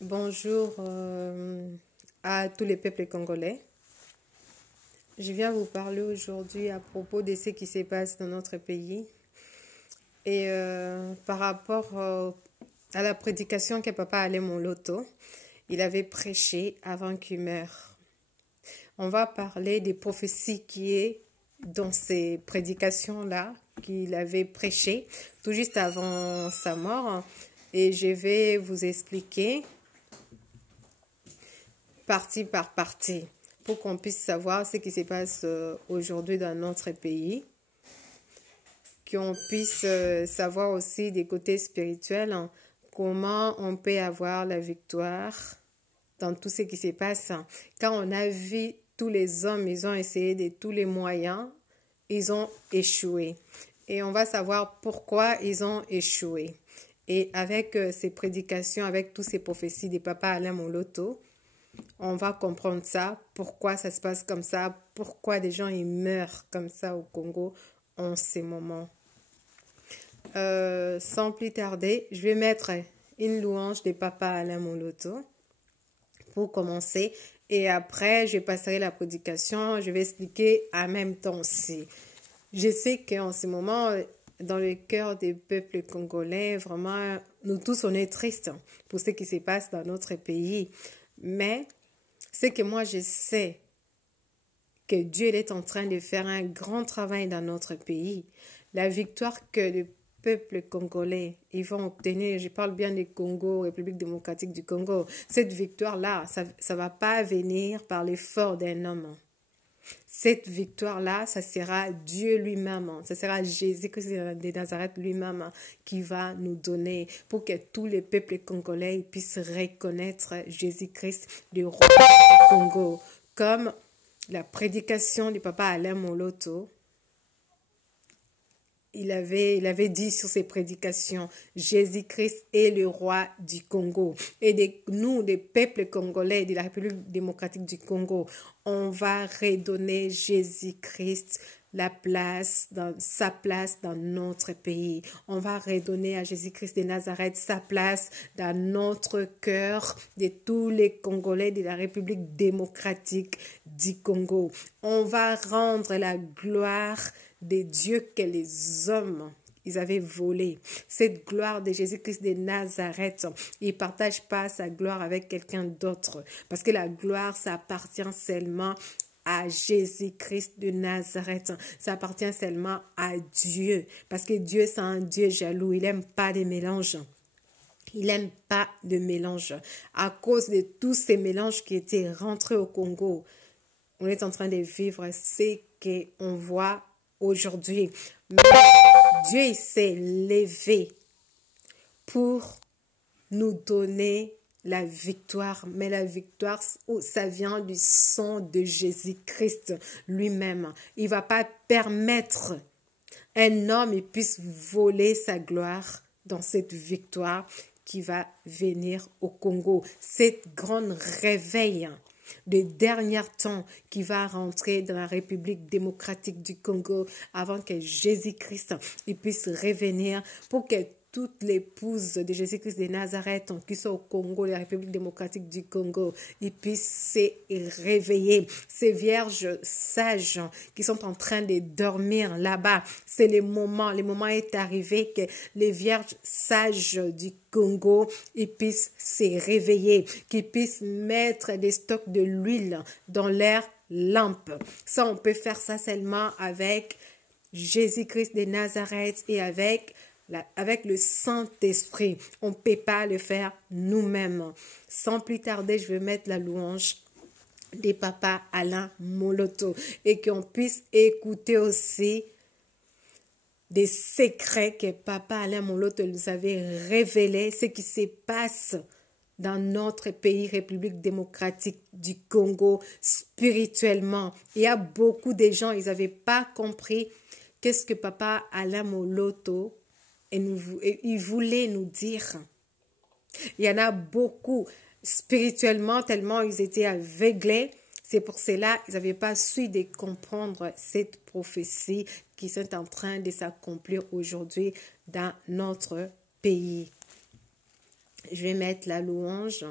Bonjour à tous les peuples congolais. Je viens vous parler aujourd'hui à propos de ce qui se passe dans notre pays et par rapport à la prédication que Papa Alain Moloto, il avait prêché avant qu'il meure. On va parler des prophéties qui est dans ces prédications-là qu'il avait prêchées tout juste avant sa mort et je vais vous expliquer partie par partie pour qu'on puisse savoir ce qui se passe aujourd'hui dans notre pays, qu'on puisse savoir aussi des côtés spirituels, hein, comment on peut avoir la victoire dans tout ce qui se passe. Quand on a vu tous les hommes, ils ont essayé de tous les moyens, ils ont échoué. Et on va savoir pourquoi ils ont échoué. Et avec ces prédications, avec toutes ces prophéties de Papa Alain Moloto, on va comprendre ça, pourquoi ça se passe comme ça, pourquoi des gens ils meurent comme ça au Congo en ces moments. Sans plus tarder, je vais mettre une louange de Papa Alain Moloto pour commencer. Et après, je passerai la prédication, je vais expliquer en même temps aussi. Je sais qu'en ce moment, dans le cœur des peuples congolais, vraiment, nous tous, on est tristes pour ce qui se passe dans notre pays. Mais c'est que moi, je sais que Dieu est en train de faire un grand travail dans notre pays. La victoire que le peuple congolais ils vont obtenir, je parle bien du Congo, République démocratique du Congo, cette victoire-là, ça ne va pas venir par l'effort d'un homme. Cette victoire-là, ça sera Dieu lui-même, ça sera Jésus-Christ de Nazareth lui-même qui va nous donner pour que tous les peuples congolais puissent reconnaître Jésus-Christ, le roi du Congo. Comme la prédication du Papa Alain Moloto, il avait dit sur ses prédications, Jésus-Christ est le roi du Congo. Et nous, des peuples congolais de la République démocratique du Congo, on va redonner Jésus-Christ sa place dans notre pays. On va redonner à Jésus-Christ de Nazareth sa place dans notre cœur de tous les Congolais de la République démocratique du Congo. On va rendre la gloire des dieux que les hommes ils avaient volé. Cette gloire de Jésus-Christ de Nazareth, il ne partage pas sa gloire avec quelqu'un d'autre. Parce que la gloire, ça appartient seulement à Jésus-Christ de Nazareth. Ça appartient seulement à Dieu. Parce que Dieu, c'est un Dieu jaloux. Il n'aime pas les mélanges. Il n'aime pas de mélange. À cause de tous ces mélanges qui étaient rentrés au Congo, on est en train de vivre ce qu'on voit aujourd'hui. Mais Dieu il s'est levé pour nous donner la victoire. Mais la victoire, ça vient du sang de Jésus-Christ lui-même. Il ne va pas permettre un homme puisse voler sa gloire dans cette victoire qui va venir au Congo. Cette grande réveil de dernier temps qui va rentrer dans la République démocratique du Congo avant que Jésus-Christ puisse revenir pour que toutes les épouses de Jésus-Christ de Nazareth qui sont au Congo, la République démocratique du Congo, ils puissent se réveiller. Ces vierges sages qui sont en train de dormir là-bas, c'est le moment est arrivé que les vierges sages du Congo, ils puissent se réveiller, qu'ils puissent mettre des stocks de l'huile dans leurs lampes. Ça, on peut faire ça seulement avec Jésus-Christ de Nazareth et avec le Saint-Esprit. On ne peut pas le faire nous-mêmes. Sans plus tarder, je vais mettre la louange des Papa Alain Moloto et qu'on puisse écouter aussi des secrets que Papa Alain Moloto nous avait révélés, ce qui se passe dans notre pays, République démocratique du Congo, spirituellement. Il y a beaucoup de gens, ils n'avaient pas compris qu'est-ce que Papa Alain Moloto il voulait nous dire. Il y en a beaucoup spirituellement, tellement ils étaient aveuglés. C'est pour cela qu'ils n'avaient pas su de comprendre cette prophétie qui sont en train de s'accomplir aujourd'hui dans notre pays. Je vais mettre la louange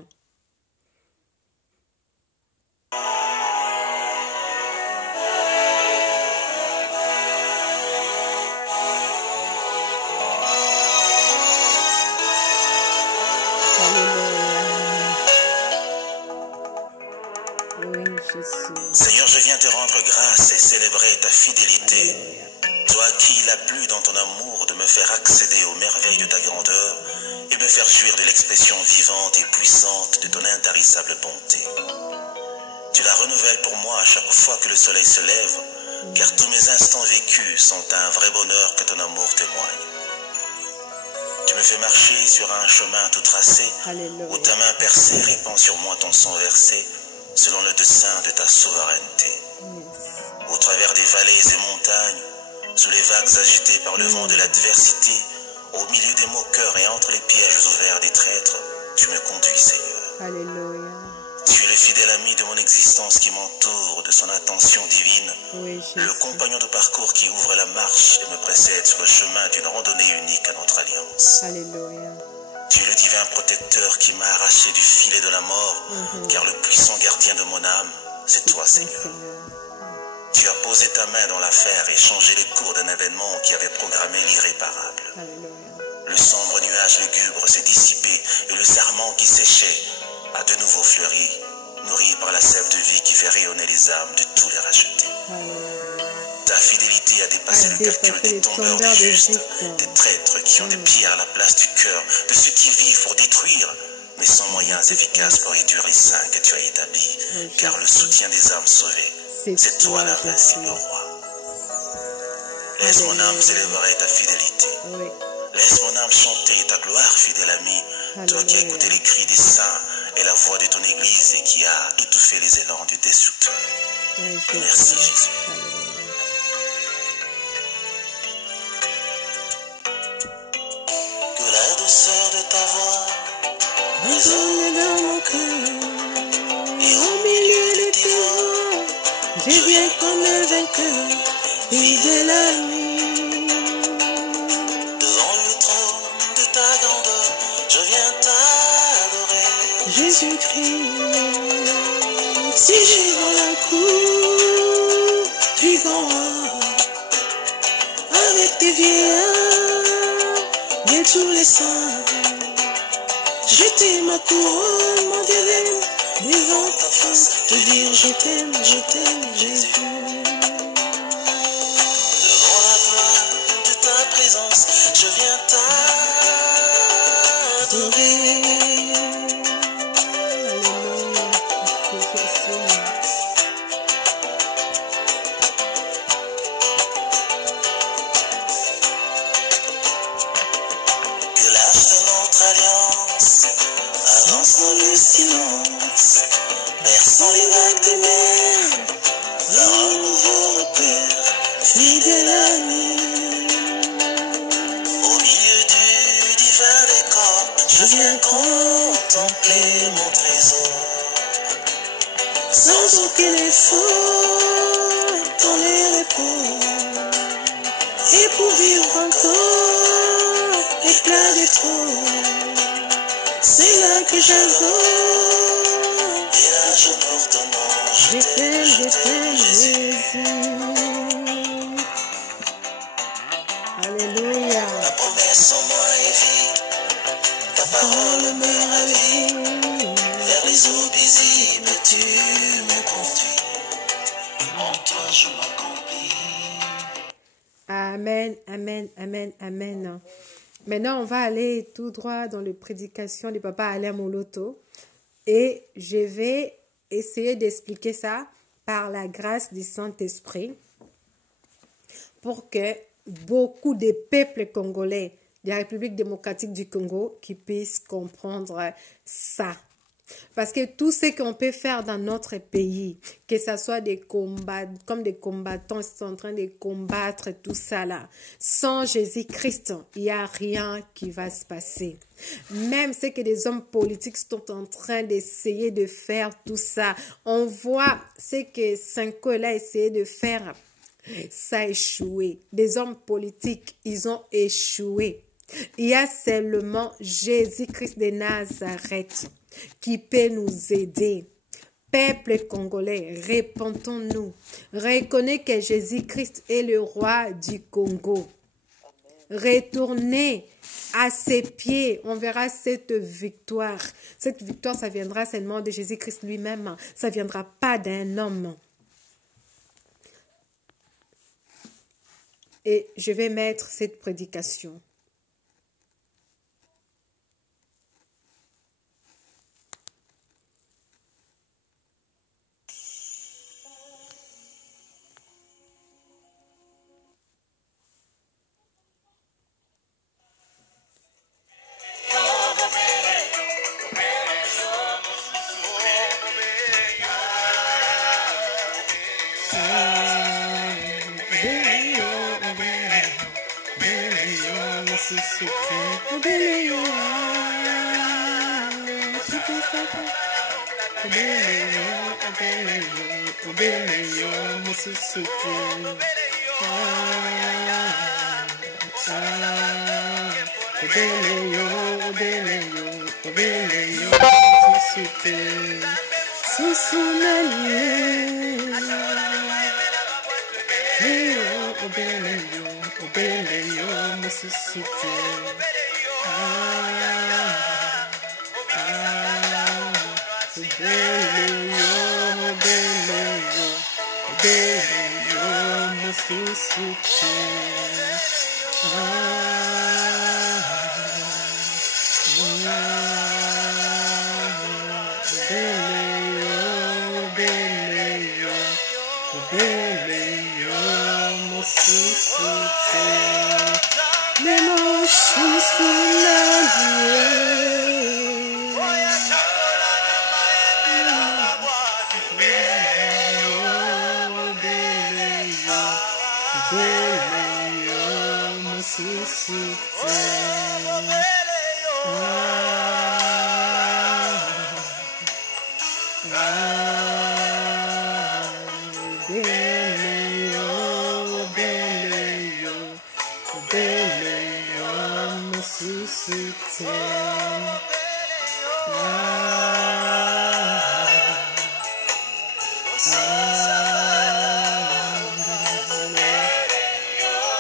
Oui, Jésus. Seigneur, je viens te rendre grâce et célébrer ta fidélité. Toi à qui il a plu dans ton amour de me faire accéder aux merveilles de ta grandeur et me faire jouir de l'expression vivante et puissante de ton intarissable bonté. Tu la renouvelles pour moi à chaque fois que le soleil se lève, car tous mes instants vécus sont un vrai bonheur que ton amour témoigne. Tu me fais marcher sur un chemin tout tracé, Alléluia. où ta main percée répand sur moi ton sang versé, selon le dessein de ta souveraineté. Yes. Au travers des vallées et montagnes, sous les vagues agitées par le vent de l'adversité, au milieu des moqueurs et entre les pièges ouverts des traîtres, tu me conduis, Seigneur. Alléluia. Tu es le fidèle ami de mon existence qui m'entoure de son attention divine, Oui, le Jésus. compagnon de parcours qui ouvre la marche et me précède sur le chemin d'une randonnée unique à notre alliance. Alléluia. Tu es le divin protecteur qui m'a arraché du filet de la mort, car le puissant gardien de mon âme, c'est toi, Seigneur. Tu as posé ta main dans l'affaire et changé les cours d'un événement qui avait programmé l'irréparable. Alléluia. Le sombre nuage lugubre s'est dissipé et le sarment qui séchait a de nouveau fleuri, nourri par la sève de vie qui fait rayonner les âmes de tous les rachetés. Ta fidélité a dépassé le calcul des tombeurs de justes, des traîtres qui ont des pierres à la place du cœur, de ceux qui vivent pour détruire, mais sans moyens efficaces pour réduire les saints que tu as établis, car le soutien des âmes sauvées, c'est toi l'invincible roi. Laisse mon âme célébrer ta fidélité. Oui. Laisse mon âme chanter ta gloire, fidèle ami, toi qui as écouté les cris des saints et la voix de ton Église et qui a étouffé les élans du destructeur. Oui, Merci, Jésus. Alléluia. Que la douceur de ta voix Résonne dans mon cœur, et au milieu de tes voix, je viens comme un vainqueur, fidèle ami. devant le trône de ta grandeur, je viens t'adorer. Jésus-Christ, si j'ai dans la cour du grand roi, avec tes vieillards et tous les saints, jeter ma couronne, mon diadème, devant ta face, te dire je t'aime, Jésus. Devant la gloire de ta présence, je viens t'adorer. Que l'âge de notre alliance avance dans le silence, berçant les vagues des mers, vers un nouveau repère, fidèle ami. Au milieu du divin décor, je viens contempler mon trésor. Sans aucun effort, dans les repos, et pour vivre encore, éclat des trônes, c'est là que j'adore, et là j'adore ton nom, je t'aime, Jésus. Alléluia. Ta promesse en moi est vie, ta parole me ravit, vers les eaux paisibles tu me conduis, en toi je m'accomplis. Amen, amen, amen, amen. Maintenant, on va aller tout droit dans la prédication du papa Alain Moloto et je vais essayer d'expliquer ça par la grâce du Saint-Esprit pour que beaucoup de peuples congolais de la République démocratique du Congo qui puissent comprendre ça. Parce que tout ce qu'on peut faire dans notre pays, que ce soit des combats, comme des combattants qui sont en train de combattre tout ça là, sans Jésus-Christ, il n'y a rien qui va se passer. Même ce que des hommes politiques sont en train d'essayer de faire tout ça, on voit ce que Sanko a essayé de faire, ça a échoué. Des hommes politiques, ils ont échoué. Il y a seulement Jésus-Christ de Nazareth qui peut nous aider. Peuple congolais, répentons-nous. Reconnais que Jésus-Christ est le roi du Congo. retourner à ses pieds. On verra cette victoire. Cette victoire, ça viendra seulement de Jésus-Christ lui-même. Ça ne viendra pas d'un homme. Et je vais mettre cette prédication.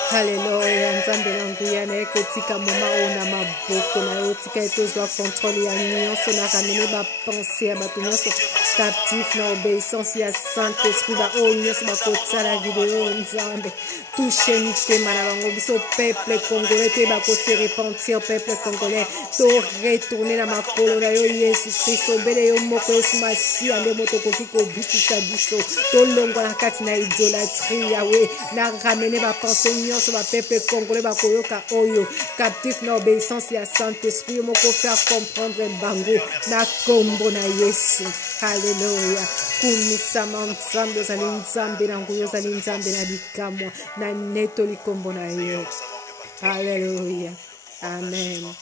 Hallelujah, nzambe nanguya na ekotika moma ona maboko na yo tika etozwa contrôle ya nyonso na ramene ba pensée ya bato nyonso captif na obéissance ya Saint-Esprit ba oyo nyonso bakotala video nzambe touche mitema na bango biso peuple congolais te bakose repentir peuple congolais to retourner na makolo na yo Yesu Kristo obele yo moko Yesu Masiya nde moto koki kobikisa biso tolongola kati na idolâtrie yawe na ramene ba pensée nyonso ba peuple congolais bakoyoka oyo captif na obéissance ya Saint-Esprit moko faire comprendre bango na kombo na Yesu. Hallelujah. Kumisama nzambe ozali nzambe na nguyo ozali nzambe na likamwa na neto likombo na yo. Hallelujah. Amen.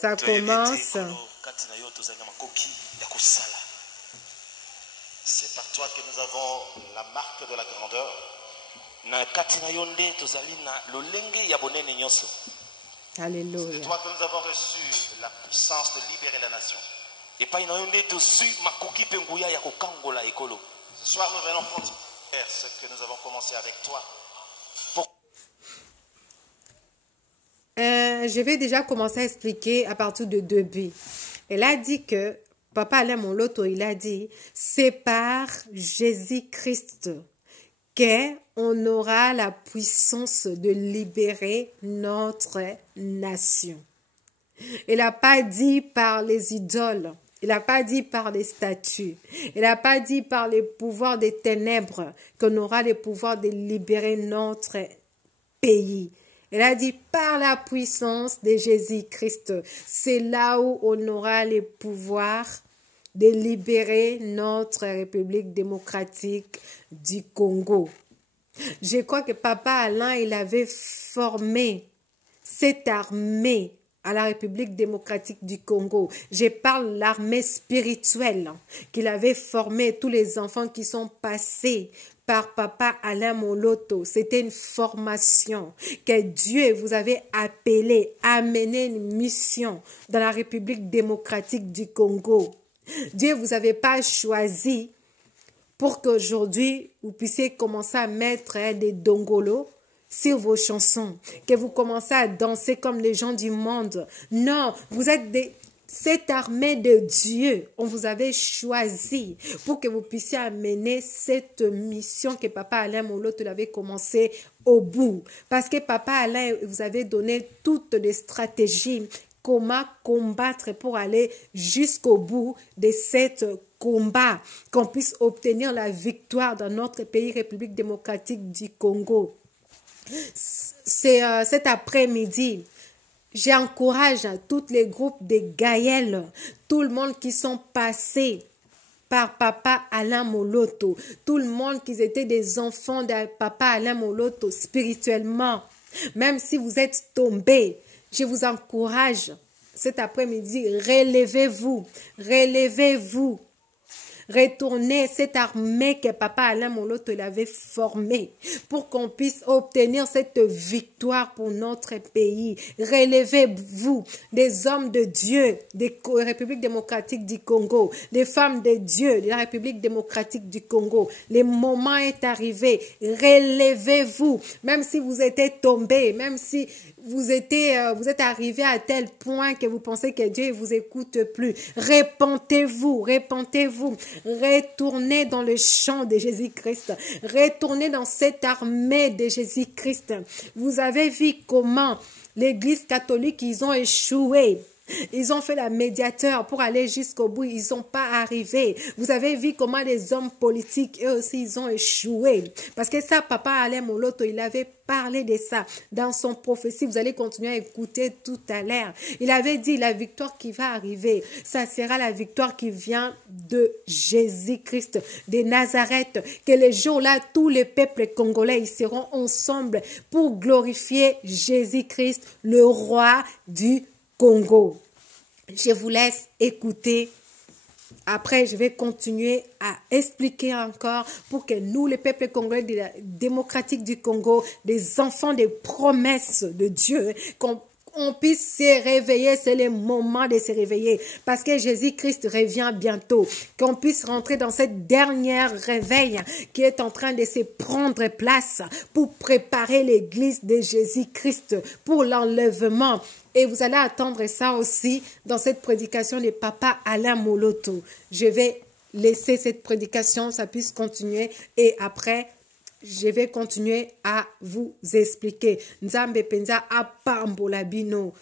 Ça commence. C'est par toi que nous avons la marque de la grandeur. Alléluia. C'est toi que nous avons reçu la puissance de libérer la nation. Ce soir, nous venons continuer ce que nous avons commencé avec toi. Je vais déjà commencer à expliquer à partir de 2b. Elle a dit que, Papa Alain Moloto, il a dit, c'est par Jésus-Christ qu'on aura la puissance de libérer notre nation. Il n'a pas dit par les idoles. Il n'a pas dit par les statues. Il n'a pas dit par les pouvoirs des ténèbres qu'on aura le pouvoir de libérer notre pays. Il a dit par la puissance de Jésus-Christ. C'est là où on aura le pouvoir de libérer notre République démocratique du Congo. Je crois que Papa Alain, il avait formé cette armée à la République démocratique du Congo. Je parle de l'armée spirituelle qu'il avait formée, tous les enfants qui sont passés par Papa Alain Moloto. C'était une formation que Dieu vous avait appelé à mener une mission dans la République démocratique du Congo. Dieu vous avait pas choisi pour qu'aujourd'hui vous puissiez commencer à mettre des dongolos sur vos chansons, que vous commencez à danser comme les gens du monde. Non, vous êtes cette armée de Dieu. On vous avait choisi pour que vous puissiez amener cette mission que Papa Alain Moloto l'avait commencé au bout. Parce que Papa Alain vous avait donné toutes les stratégies, comment combattre pour aller jusqu'au bout de cette combat, qu'on puisse obtenir la victoire dans notre pays, République démocratique du Congo. C'est cet après-midi, j'encourage tous les groupes de Gaël, tout le monde qui sont passés par Papa Alain Moloto, tout le monde qui étaient des enfants de Papa Alain Moloto spirituellement. Même si vous êtes tombés, je vous encourage cet après-midi, relevez-vous, relevez-vous. Retournez cette armée que Papa Alain Moloto l'avait formée pour qu'on puisse obtenir cette victoire pour notre pays. Relevez-vous, des hommes de Dieu, des Républiques démocratiques du Congo, des femmes de Dieu de la République démocratique du Congo. Le moment est arrivé. Relevez-vous, même si vous êtes tombés, même si vous êtes arrivé à tel point que vous pensez que Dieu ne vous écoute plus. Repentez-vous, repentez-vous. Retournez dans le champ de Jésus-Christ. Retournez dans cette armée de Jésus-Christ. Vous avez vu comment l'Église catholique, ils ont échoué. Ils ont fait la médiateur pour aller jusqu'au bout. Ils n'ont pas arrivé. Vous avez vu comment les hommes politiques, eux aussi, ils ont échoué. Parce que ça, Papa Alain Moloto, il avait parlé de ça dans son prophétie. Vous allez continuer à écouter tout à l'heure. Il avait dit, la victoire qui va arriver, ça sera la victoire qui vient de Jésus-Christ, de Nazareth. Que les jours-là, tous les peuples congolais, ils seront ensemble pour glorifier Jésus-Christ, le roi du Congo. Je vous laisse écouter. Après, je vais continuer à expliquer encore pour que nous, les peuples congolais de la démocratique du Congo, des enfants des promesses de Dieu, qu'on puisse se réveiller. C'est le moment de se réveiller parce que Jésus-Christ revient bientôt. Qu'on puisse rentrer dans cette dernière réveil qui est en train de se prendre place pour préparer l'église de Jésus-Christ pour l'enlèvement. Et vous allez attendre ça aussi dans cette prédication de Papa Alain Moloto. Je vais laisser cette prédication, ça puisse continuer. Et après, je vais continuer à vous expliquer. Nzambe penza apambola bino.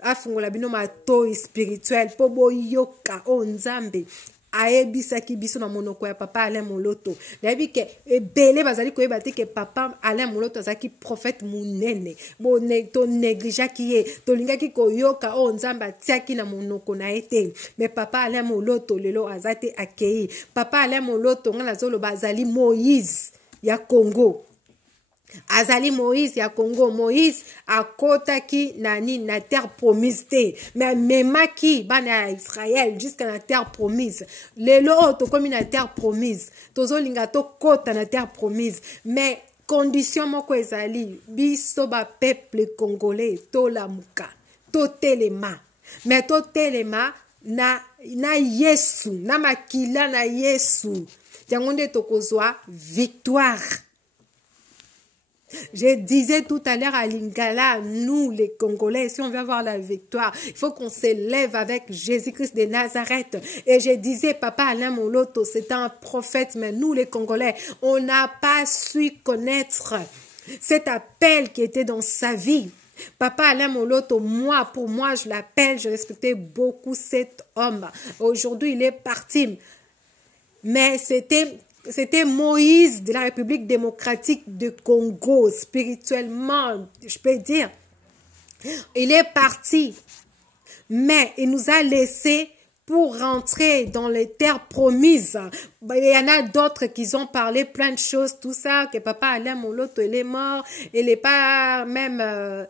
Afungola bino mato spirituel. Pobo yoka o nzambe. Aebisaki biso na monoko ya Papa Alain Moloto. Nayebi ke ebele bazali koyeba te ke Papa Alain Moloto azaki prophète munene. Bone to négligaki ye, to lingaki koyoka o nzamba tiaki na monoko na ete. Mais Papa Alain Moloto lelo azate akei. Papa Alain Moloto ngana zolo bazali Moïse ya Congo. Azali Moïse ya Congo. Moïse akotaki nani na terre promise te. Mais memaki bana Israël jusqu'à la terre promise. Lelo to komi na terre promise. Tozo linga to kota na terre promise. Mais condition moko ezali biso ba peuple congolais to lamuka. To telema. Mais to telema na Yesu. Na makila na Yesu. Yangonde tokozwa victoire. Je disais tout à l'heure à Lingala, nous les Congolais, si on veut avoir la victoire, il faut qu'on s'élève avec Jésus-Christ de Nazareth. Et je disais, Papa Alain Moloto, c'est un prophète, mais nous les Congolais, on n'a pas su connaître cet appel qui était dans sa vie. Papa Alain Moloto, pour moi, je l'appelle, je respectais beaucoup cet homme. Aujourd'hui, il est parti. Mais c'était Moïse de la République démocratique du Congo, spirituellement, je peux dire. Il est parti, mais il nous a laissé pour rentrer dans les terres promises. Il y en a d'autres qui ont parlé plein de choses, tout ça, que Papa Alain Moloto, il est mort, il n'est pas même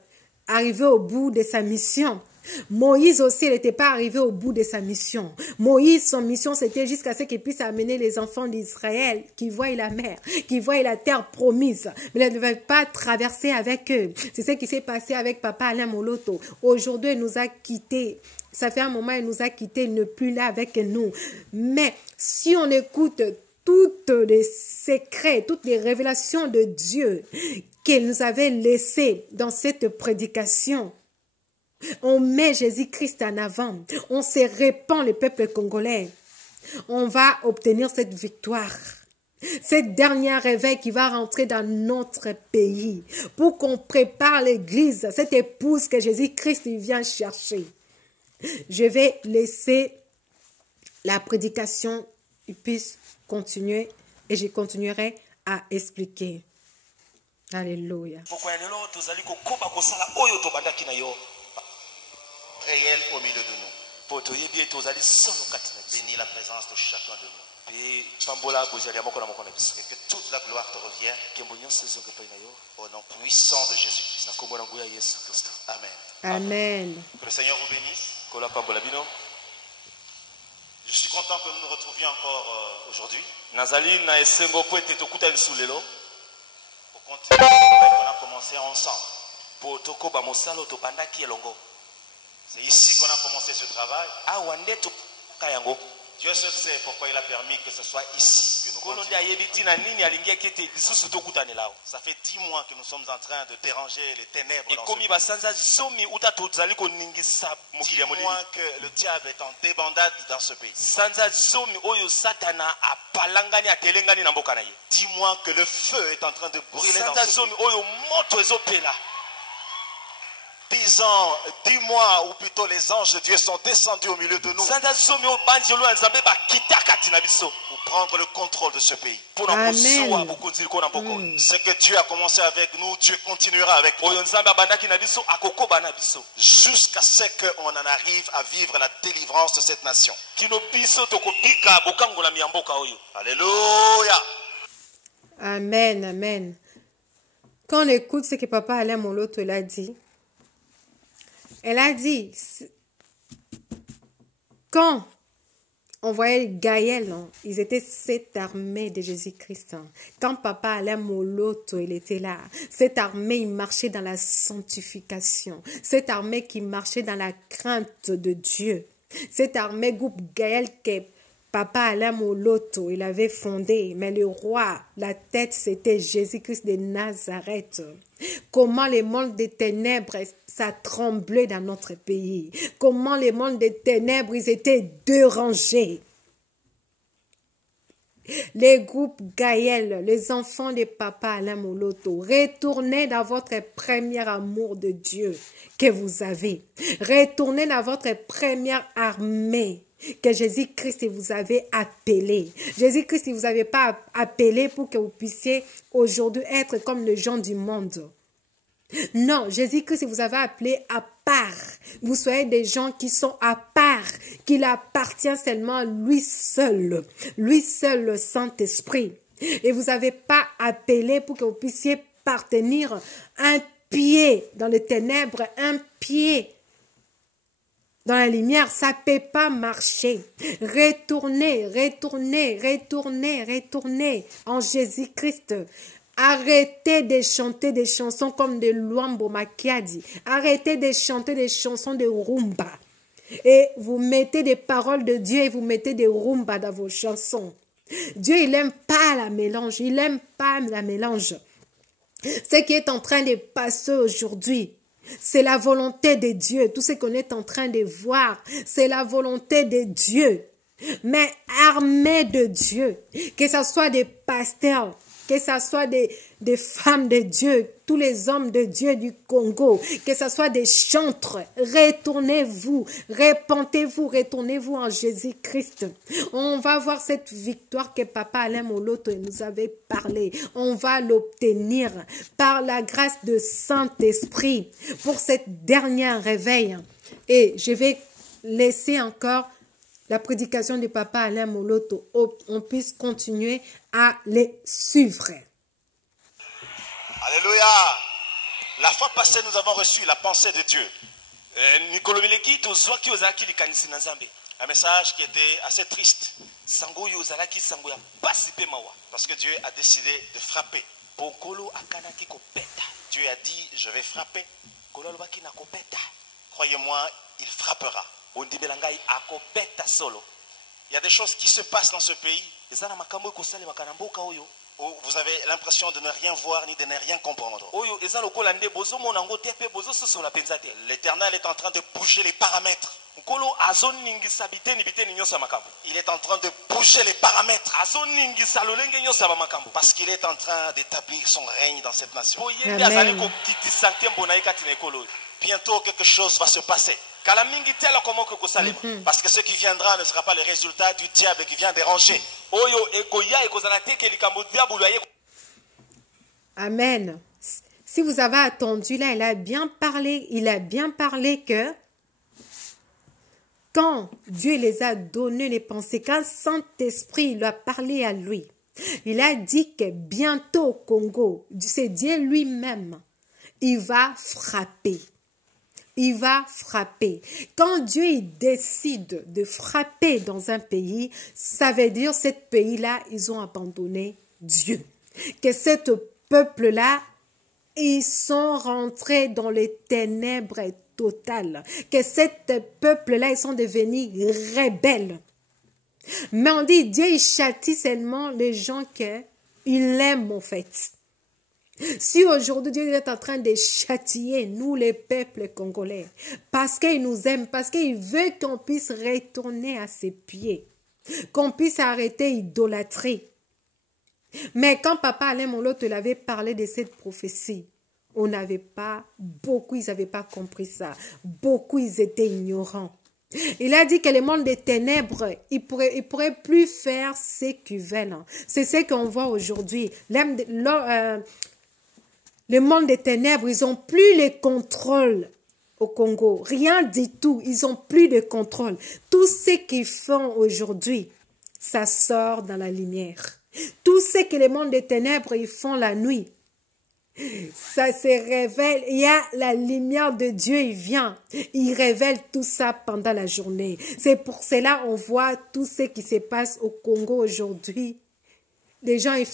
arrivé au bout de sa mission. Moïse aussi, il n'était pas arrivé au bout de sa mission. Moïse, son mission, c'était jusqu'à ce qu'il puisse amener les enfants d'Israël qui voient la mer, qui voient la terre promise. Mais il ne devait pas traverser avec eux. C'est ce qui s'est passé avec Papa Alain Moloto. Aujourd'hui, il nous a quittés. Ça fait un moment, il nous a quittés, il n'est plus là avec nous. Mais si on écoute toutes les secrets, toutes les révélations de Dieu qu'il nous avait laissé dans cette prédication. On met Jésus-Christ en avant. On se répand le peuple congolais. On va obtenir cette victoire. Cette dernière réveil qui va rentrer dans notre pays pour qu'on prépare l'église, cette épouse que Jésus-Christ vient chercher. Je vais laisser la prédication puisse continuer et je continuerai à expliquer. Alléluia. Réel au milieu de nous. Bénis la présence de chacun de nous. Et que toute la gloire te revienne. Au nom puissant de Jésus-Christ. Amen. Amen. Que le Seigneur vous bénisse. Je suis content que nous nous retrouvions encore aujourd'hui. Pour continuer le travail qu'on a commencé ensemble. C'est ici qu'on a commencé ce travail. Dieu seul sait pourquoi il a permis que ce soit ici que nous continuons. Ça fait 10 mois que nous sommes en train de déranger les ténèbres dans ce pays. 10 mois que le diable est en débandade dans ce pays. 10 mois que le feu est en train de brûler dans ce pays. 10 mois où plutôt les anges de Dieu sont descendus au milieu de nous pour prendre le contrôle de ce pays. Amen. Ce que Dieu a commencé avec nous, Dieu continuera avec nous. Jusqu'à ce qu'on en arrive à vivre la délivrance de cette nation. Alléluia. Amen, amen. Quand on écoute ce que Papa Alain Moloto l'a dit, elle a dit, quand on voyait Gaël, ils étaient cette armée de Jésus-Christ. Quand Papa Alain Moloto, il était là, cette armée, il marchait dans la sanctification. Cette armée qui marchait dans la crainte de Dieu. Cette armée, groupe Gaël, que Papa Alain Moloto, il avait fondé, mais le roi, la tête, c'était Jésus-Christ de Nazareth. Comment les mondes des ténèbres, ça tremblait dans notre pays. Comment les mondes des ténèbres, ils étaient dérangés. Les groupes Gaël, les enfants de Papa Alain Moloto, retournez dans votre premier amour de Dieu que vous avez. Retournez dans votre première armée que Jésus-Christ vous avait appelé. Jésus-Christ ne vous avait pas appelé pour que vous puissiez aujourd'hui être comme les gens du monde. Non, Jésus-Christ vous avait appelé à part. Vous soyez des gens qui sont à part, qu'il appartient seulement à lui seul, le Saint-Esprit. Et vous n'avez pas appelé pour que vous puissiez partenir un pied dans les ténèbres, un pied dans la lumière, ça ne peut pas marcher. Retournez, retournez, retournez, retournez en Jésus-Christ. Arrêtez de chanter des chansons comme de Luambo Makiadi. Arrêtez de chanter des chansons de rumba. Et vous mettez des paroles de Dieu et vous mettez des rumba dans vos chansons. Dieu, il n'aime pas la mélange. Il n'aime pas la mélange. Ce qui est en train de passer aujourd'hui, c'est la volonté de Dieu. Tout ce qu'on est en train de voir, c'est la volonté de Dieu. Mais armée de Dieu, que ce soit des pasteurs, que ce soit des femmes de Dieu, tous les hommes de Dieu du Congo, que ce soit des chantres, retournez-vous, répentez-vous, retournez-vous en Jésus-Christ. On va voir cette victoire que Papa Alain Moloto nous avait parlé. On va l'obtenir par la grâce de Saint-Esprit pour cette dernière réveil. Et je vais laisser encore la prédication de Papa Alain Moloto, on puisse continuer à les suivre. Alléluia. La fois passée, nous avons reçu la pensée de Dieu. Un message qui était assez triste. Parce que Dieu a décidé de frapper. Dieu a dit, je vais frapper. Croyez-moi, il frappera. Il y a des choses qui se passent dans ce pays. vous avez l'impression de ne rien voir ni de ne rien comprendre. L'Éternel est en train de bouger les paramètres. Il est en train de bouger les paramètres. Parce qu'il est en train d'établir son règne dans cette nation. Amen. Bientôt quelque chose va se passer. Parce que ce qui viendra ne sera pas le résultat du diable qui vient déranger. Amen. Si vous avez attendu là, il a bien parlé que quand Dieu les a donné les pensées, quand Saint-Esprit lui a parlé à lui, il a dit que bientôt au Congo, c'est Dieu lui-même, il va frapper. Il va frapper. Quand Dieu il décide de frapper dans un pays, ça veut dire que ce pays-là, ils ont abandonné Dieu. Que ce peuple-là, ils sont rentrés dans les ténèbres totales. Que ce peuple-là, ils sont devenus rebelles. Mais on dit, Dieu il châtie seulement les gens qu'il aime en fait. Si aujourd'hui Dieu est en train de châtier nous les peuples congolais parce qu'il nous aime, parce qu'il veut qu'on puisse retourner à ses pieds, qu'on puisse arrêter l'idolâtrie. Mais quand Papa Alain Moloto l'avait parlé de cette prophétie, on n'avait pas, beaucoup ils n'avaient pas compris ça, beaucoup ils étaient ignorants. Il a dit que le monde des ténèbres, il pourrait plus faire ce qu'ils veulent. C'est ce qu'on voit aujourd'hui. Le monde des ténèbres, ils n'ont plus le contrôle au Congo. Rien du tout. Ils n'ont plus de contrôle. Tout ce qu'ils font aujourd'hui, ça sort dans la lumière. Tout ce que le monde des ténèbres, ils font la nuit, ça se révèle. Il y a la lumière de Dieu, il vient. Il révèle tout ça pendant la journée. C'est pour cela on voit tout ce qui se passe au Congo aujourd'hui. Les gens, ils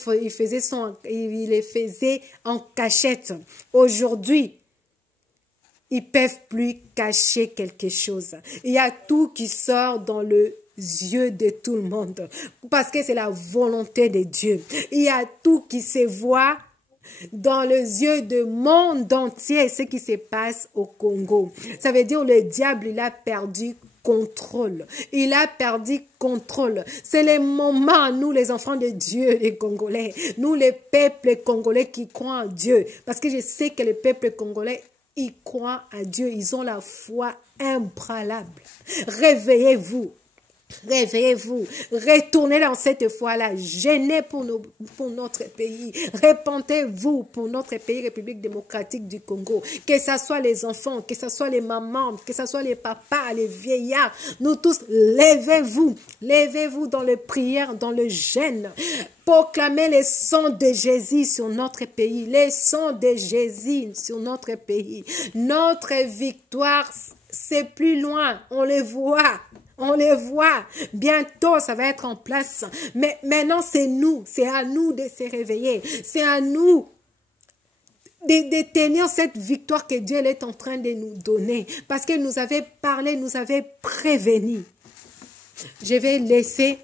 les faisaient en cachette. Aujourd'hui, ils ne peuvent plus cacher quelque chose. Il y a tout qui sort dans le yeux de tout le monde. Parce que c'est la volonté de Dieu. Il y a tout qui se voit dans les yeux du monde entier, ce qui se passe au Congo. Ça veut dire que le diable, il a perdu contrôle. Il a perdu contrôle. C'est le moment, nous les enfants de Dieu, les Congolais, nous les peuples congolais qui croient en Dieu. Parce que je sais que les peuples congolais, ils croient à Dieu. Ils ont la foi imbralable. Réveillez-vous. Réveillez-vous, retournez dans cette foi-là, gênez pour notre pays, répentez-vous pour notre pays, République démocratique du Congo, que ce soit les enfants, que ce soit les mamans, que ce soit les papas, les vieillards, nous tous, levez-vous dans les prières, dans le jeûne, proclamez les sons de Jésus sur notre pays, les sons de Jésus sur notre pays, notre victoire, c'est plus loin, on les voit. On les voit. Bientôt, ça va être en place. Mais maintenant, c'est nous. C'est à nous de se réveiller. C'est à nous de tenir cette victoire que Dieu est en train de nous donner. Parce qu'il nous avait parlé, nous avait prévenu. Je vais laisser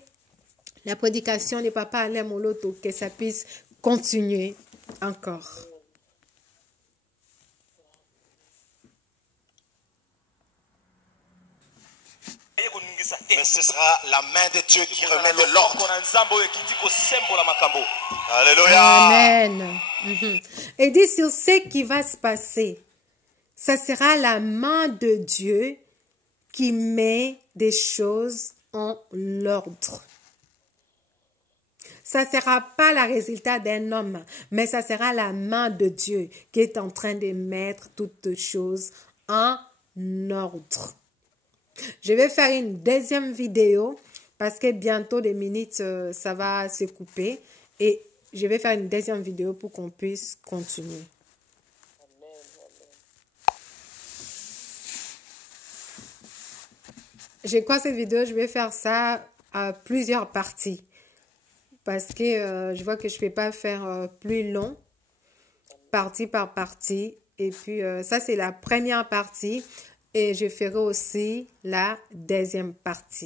la prédication de Papa Alain Moloto, que ça puisse continuer encore. Mais ce sera la main de Dieu qui remet de l'ordre. Alléluia. Amen. Et dit sur ce qui va se passer, ça sera la main de Dieu qui met des choses en ordre. Ça ne sera pas le résultat d'un homme, mais ça sera la main de Dieu qui est en train de mettre toutes choses en ordre. Je vais faire une deuxième vidéo parce que bientôt des minutes, ça va se couper. Et je vais faire une deuxième vidéo pour qu'on puisse continuer. Je crois que cette vidéo, je vais faire ça à plusieurs parties. Parce que je vois que je ne peux pas faire plus long, partie par partie. Et puis, ça, c'est la première partie. Et je ferai aussi la deuxième partie.